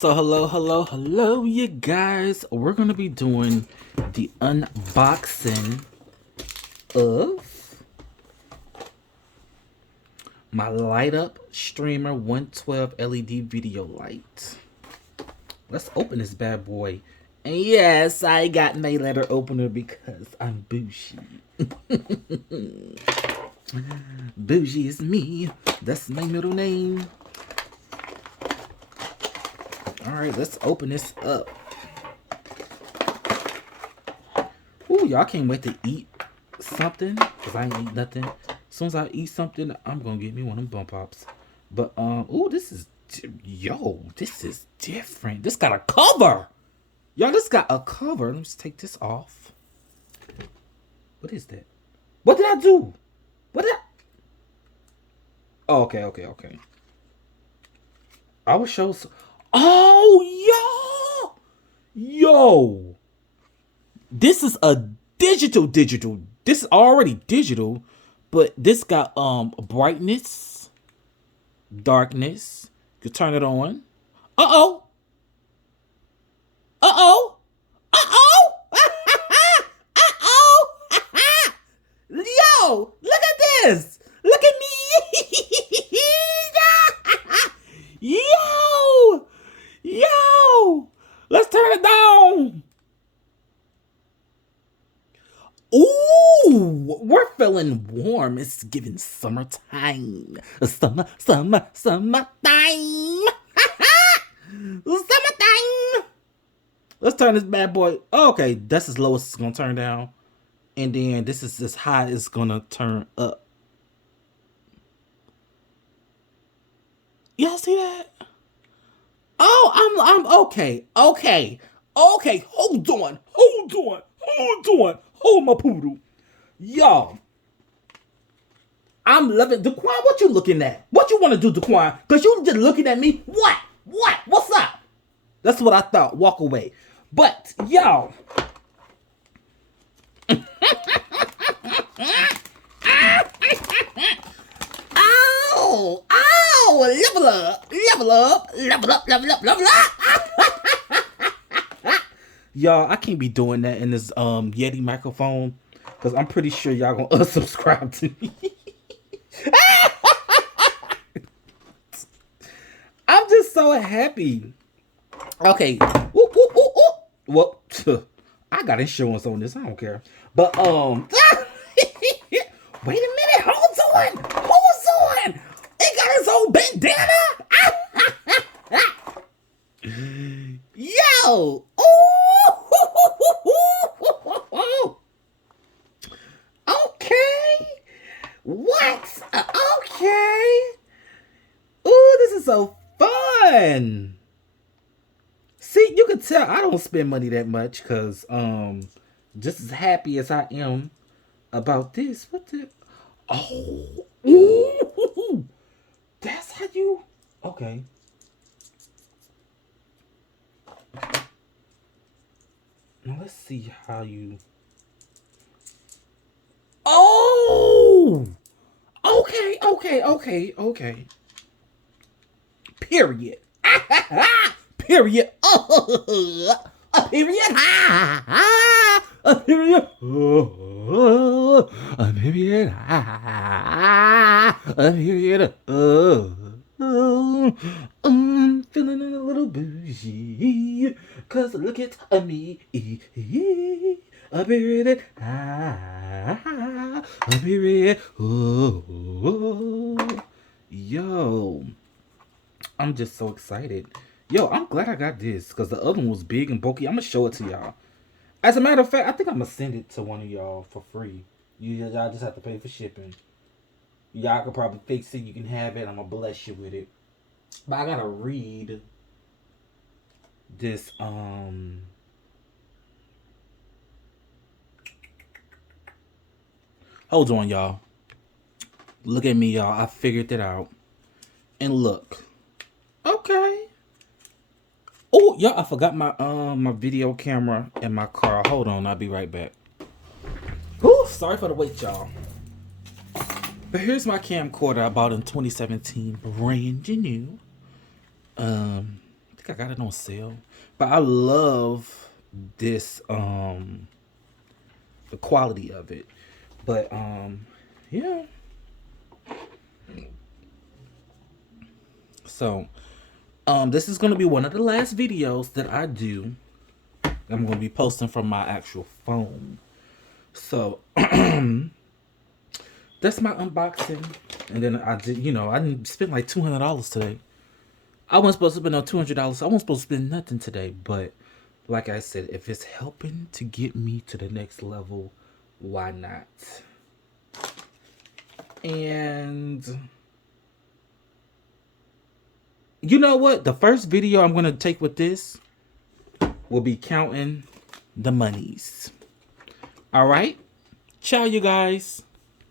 So hello, you guys. We're gonna be doing the unboxing of my light up streamer 112 LED video light. Let's open this bad boy. And yes, I got my letter opener because I'm bougie. Bougie is me. That's my middle name. Alright, let's open this up. Ooh, y'all can't wait to eat something, because I ain't eat nothing. As soon as I eat something, I'm gonna get me one of them bump pops. But ooh, this is different. This got a cover. Y'all, this got a cover. Let me just take this off. What is that? What did I do? What did I? Oh, okay. I will show. Oh, yo. This is a digital. This is already digital, but this got brightness, darkness. You can turn it on. Uh-oh. Uh-oh. Uh-oh. Uh-oh. Yo, look at this. Look at me. Yo. Let's turn it down. Ooh, we're feeling warm. It's giving summertime. Summertime. Summertime. Let's turn this bad boy. Oh, okay, that's as low as it's gonna turn down. And then this is as high as it's gonna turn up. Y'all see that? Oh, I'm okay. Okay. Hold on. Hold my poodle. Y'all. I'm loving Daquan. What you looking at? What you want to do, Daquan? Cause you just looking at me. What? What's up? That's what I thought. Walk away. But y'all. Level up. Y'all, I can't be doing that in this Yeti microphone, because I'm pretty sure y'all gonna unsubscribe to me. I'm just so happy. Okay. Well, I got insurance on this. I don't care. But wait a minute. Hold on. It got its own bandana. Yo. Okay. What? Okay. Ooh, this is so fun. See, you can tell I don't spend money that much, because just as happy as I am about this. What the? Oh, ooh, that's how you. Okay. Now let's see how you. Oh, okay. Period. Period. A period. A period. A period. A period. I'm feeling a little bougie, 'cause look at me. A period. A period. Yo. I'm just so excited. Yo, I'm glad I got this, because the other one was big and bulky. I'm going to show it to y'all. As a matter of fact, I think I'm going to send it to one of y'all for free. Y'all just have to pay for shipping. Y'all could probably fix it. You can have it. I'm going to bless you with it. But I got to read this. Hold on, y'all. Look at me, y'all. I figured it out. And look. Okay. Oh, y'all, I forgot my my video camera in my car. Hold on, I'll be right back. Whew, sorry for the wait, y'all. But here's my camcorder I bought in 2017, brand new. think I got it on sale. But I love this the quality of it. But yeah. So this is gonna be one of the last videos that I do. I'm gonna be posting from my actual phone. So that's my unboxing. And then I did, I didn't spend like $200 today. I wasn't supposed to spend no $200. I wasn't supposed to spend nothing today. But like I said, if it's helping to get me to the next level, why not? And you know what? The first video I'm going to take with this will be counting the monies. All right? Ciao, you guys.